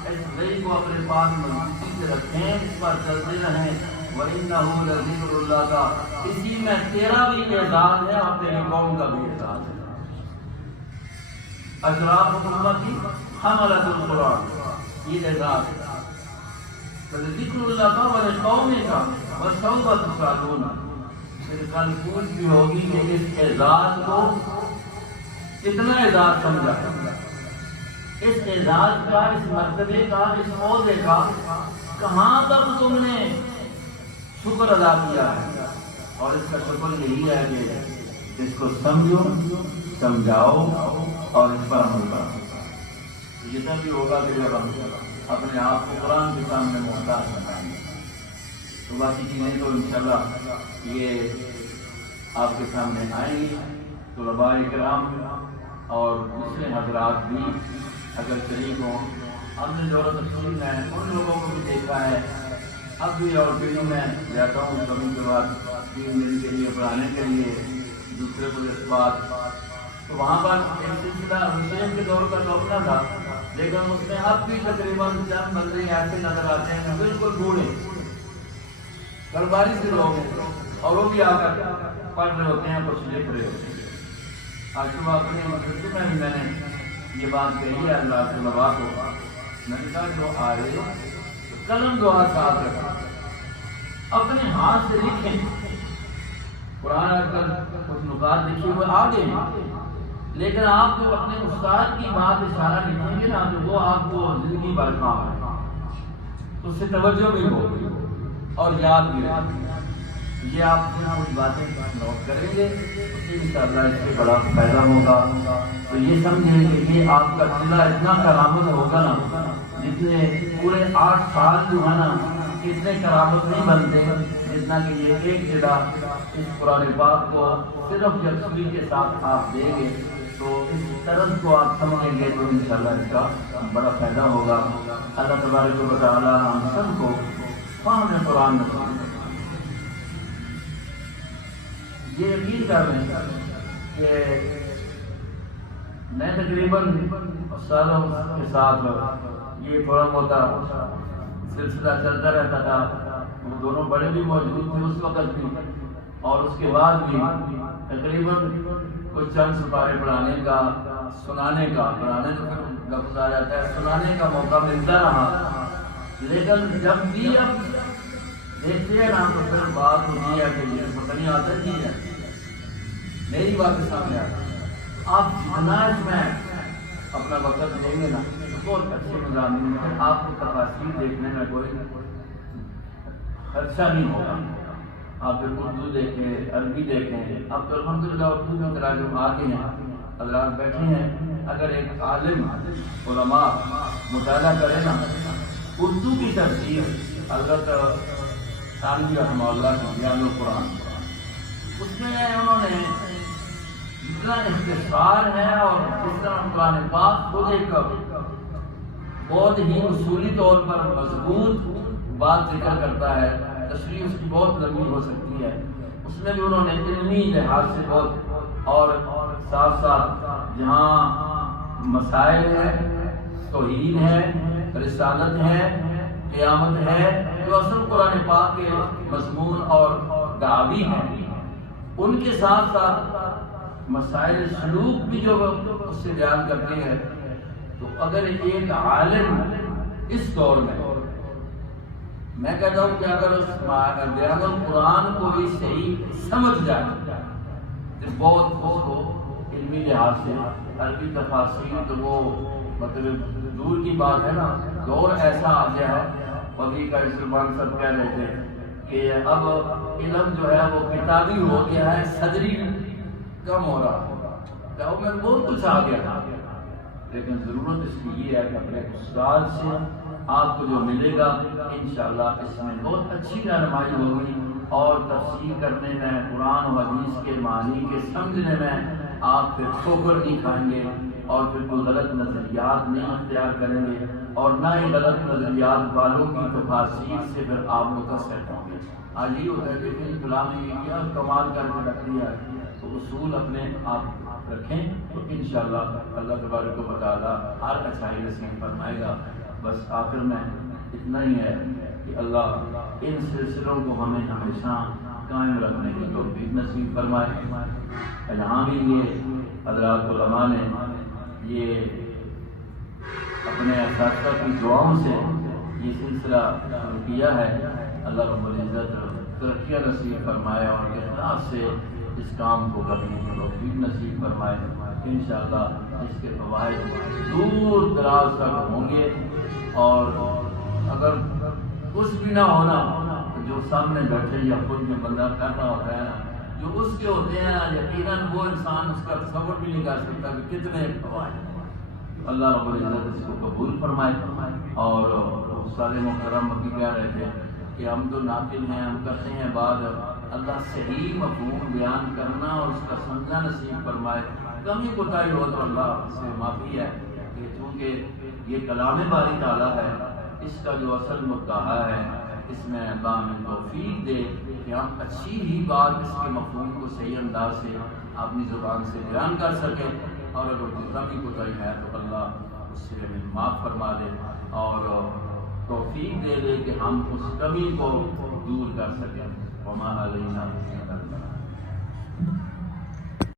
اس وحی کو اپنے پاس مضبوطی سے رکھیں، اس پر چلتے رہیں۔ وَإِنَّهُ لَذِكْرٌ لَكَ، اسی میں تیرا بھی اعزاز ہے اور تیری قوم کا بھی اعزاز ہے۔ اشراف امتی حملۃ القرآن، یہ اعزاز ہے۔ ذکر اللہ کا ولقومک وسوف تسألون، پھر کل پوچھ بھی ہوگی کہ اس اعزاز کو کتنا اعزاز سمجھا، اس اعزاز کا، اس مرتبے کا، اس عہدے کا کہاں تک تم نے شکر ادا کیا ہے۔ اور اس کا شکر یہی ہے کہ اس کو سمجھو، سمجھاؤ اور اس پر عمل کرو۔ یہ تب بھی ہوگا کہ جب ہم اپنے آپ کو قرآن کے سامنے محتاج بنائیں گے، تو باقی چیزیں تو انشاءاللہ یہ آپ کے سامنے آئیں گی۔ طلباء کرام اور دوسرے حضرات بھی اگر شریک ہوں، ہم نے دورہ تفسیر میں ان لوگوں کو بھی دیکھا ہے، اب بھی اور دنوں میں جاتا ہوں کبھی کے بعد 3 دن کے لیے پڑھانے کے لیے دوسرے کو اس بات، تو وہاں پر ایک سلسلہ حسین کے دور کا تو اپنا تھا، لیکن اس میں اب بھی تقریباً چند بندے ایسے نظر آتے ہیں بالکل بوڑھے گھرباری سے لوگ ہیں، اور وہ بھی آ کر پڑھ رہے ہوتے ہیں، کچھ لکھ رہے ہوتے ہیں۔ آج صبح اپنے مدرسے میں بھی میں نے یہ بات کہی ہے اللہ کے لبا کو، میں نے کہا جو آ رہے ہو قلم دو ہاتھ ساتھ رکھیں، اپنے ہاتھ سے لکھیں۔ قرآن کل کچھ نکات لکھے ہوئے آگے ہیں، لیکن آپ جو اپنے استاد کی بات اشارہ لکھیں گے نا تو وہ آپ کو زندگی بھر کام ہے، اس سے توجہ بھی ہوگی اور یاد بھی رہے۔ یہ آپ کچھ باتیں نوٹ کریں گے، انشاءاللہ اس سے بڑا فائدہ ہوگا۔ تو یہ سمجھیں کہ یہ آپ کا ضلع اتنا کرامت ہوگا نا، جتنے پورے 8 سال جو ہے نا اتنے کرامت نہیں بنتے جتنا کہ یہ ایک ضلع اس قرآن پاک کو صرف یکسوئی کے ساتھ آپ دیں گے، تو اس طرز کو آپ سمجھیں گے تو انشاءاللہ اس کا بڑا فائدہ ہوگا۔ اللہ تبارک و تعالی ہم سب کو فہم قرآن نصیب کرے۔ یہ یقین کر رہے ہیں کہ میں تقریباً سالوں کے ساتھ یہ تھوڑا موٹا سلسلہ چلتا رہتا تھا، وہ دونوں بڑے بھی موجود تھے اس وقت بھی اور اس کے بعد بھی، تقریباً کچھ چند سپارے پڑھانے کا، سنانے کا، پڑھانے تو پھر لفظ آ جاتا ہے، سنانے کا موقع ملتا رہا، لیکن جب بھی اب دیکھتے ہیں نا تو پھر بات ہوتی ہے کہ یہ پتہ نہیں آتا ہی ہے، میری بات سامنے آتا ہے۔ آپ جتنا اس میں اپنا وقت دیں گے نا بہت اچھے مضامین ہیں، آپ کو تفاسیر دیکھنے میں کوئی خدشہ نہیں ہوگا۔ آپ پھر اردو دیکھیں، عربی دیکھیں، اب تو الحمدللہ اردو میں تراجم آتے ہیں، حضرات بیٹھے ہیں، اگر ایک عالم علماء مطالعہ کرے نا اردو کی تفسیر حضرت ثانوی رحمہ اللہ کی بیان القرآن، اس میں انہوں نے جتنا اختصار ہے اور جس طرح قرآن پاک خود ایک بہت ہی اصولی طور پر مضبوط بات ذکر کرتا ہے، تشریح اس کی بہت لمبی ہو سکتی ہے، اس میں بھی انہوں نے علمی لحاظ سے بہت، اور ساتھ ساتھ جہاں مسائل ہیں، توحید ہے، رسالت ہے، قیامت ہے، جو اصل قرآن پاک کے مضمون اور دعوی ہیں، ان کے ساتھ ساتھ مسائل سلوک بھی جو اس سے بیان کرتے ہیں۔ تو اگر ایک عالم اس دور میں کہتا ہوں کہ اگر اس بیان القرآن کو بھی صحیح سمجھ جائے تو بہت علمی لحاظ سے عربی تفاسیر تو وہ مطلب دور کی بات ہے نا، دور ایسا آ گیا ہے، ابھی کا سلمان سب کہہ رہے تھے کہ اب علم جو ہے وہ کتابی ہو گیا ہے، صدری کم ہو رہا ہے، میں بہت کچھ آ گیا، لیکن ضرورت اس کی یہ ہے کہ اپنے استاد سے آپ کو جو ملے گا انشاءاللہ اس میں بہت اچھی رہنمائی ہوگی، اور تفسیر کرنے میں قرآن و حدیث کے معنی کے سمجھنے میں آپ پھر ٹھوکر نہیں کھائیں گے، اور پھر کوئی غلط نظریات نہیں اختیار کریں گے، اور نہ ہی غلط نظریات والوں کی تفاسیر سے پھر آپ متاثر ہوں گے۔ آج یہ ہوتا ہے کہ کہیں فلاں نے یہ کیا کمال کر کے رکھ دیا ہے، تو اصول اپنے آپ رکھیں تو انشاءاللہ اللہ تبارک و تعالیٰ ہر اچھائی نصیب فرمائے گا۔ بس آخر میں اتنا ہی ہے کہ اللہ ان سلسلوں کو ہمیں ہمیشہ قائم رکھنے کی توفیق نصیب فرمائے۔ یہاں بھی یہ حضرات علماء نے یہ اپنے اساتذہ کی دعاؤں سے یہ سلسلہ شروع کیا ہے، اللہ رب العزت ترقیاں نصیب فرمائے اور اخلاص سے اس کام کو کرنے کی توفیق نصیب فرمائے۔ انشاءاللہ اس کے فوائد دور دراز تک ہوں گے، اور اگر کچھ بھی نہ ہونا جو سامنے بیٹھے یا خود میں بندہ کر رہا ہوتا ہے نا، جو اس کے ہوتے ہیں یقیناً وہ انسان اس کا تصور بھی نہیں کر سکتا کہ کتنے فوائد۔ اللہ رب العزت اس کو قبول فرمائے۔ اور سارے محترم ابھی کہہ رہے تھے کہ ہم تو ناقل ہیں، ہم کرتے ہیں بعد، اللہ صحیح مفہوم بیان کرنا اور اس کا سمجھنا نصیب فرمائے۔ کمی کوتاہی ہو تو اللہ سے معافی ہے، کہ چونکہ یہ کلام باری تعالیٰ ہے، اس کا جو اصل مدعا ہے اس میں اللہ ہمیں توفیق دے کہ ہم اچھی ہی بات اس کے مفہوم کو صحیح انداز سے اپنی زبان سے بیان کر سکیں، اور اگر کوئی کمی کوتاہی ہے تو اللہ اس سے ہمیں معاف فرما دے اور توفیق دے دے کہ ہم اس کمی کو دور کر سکیں۔ وما علینا الا البلاغ۔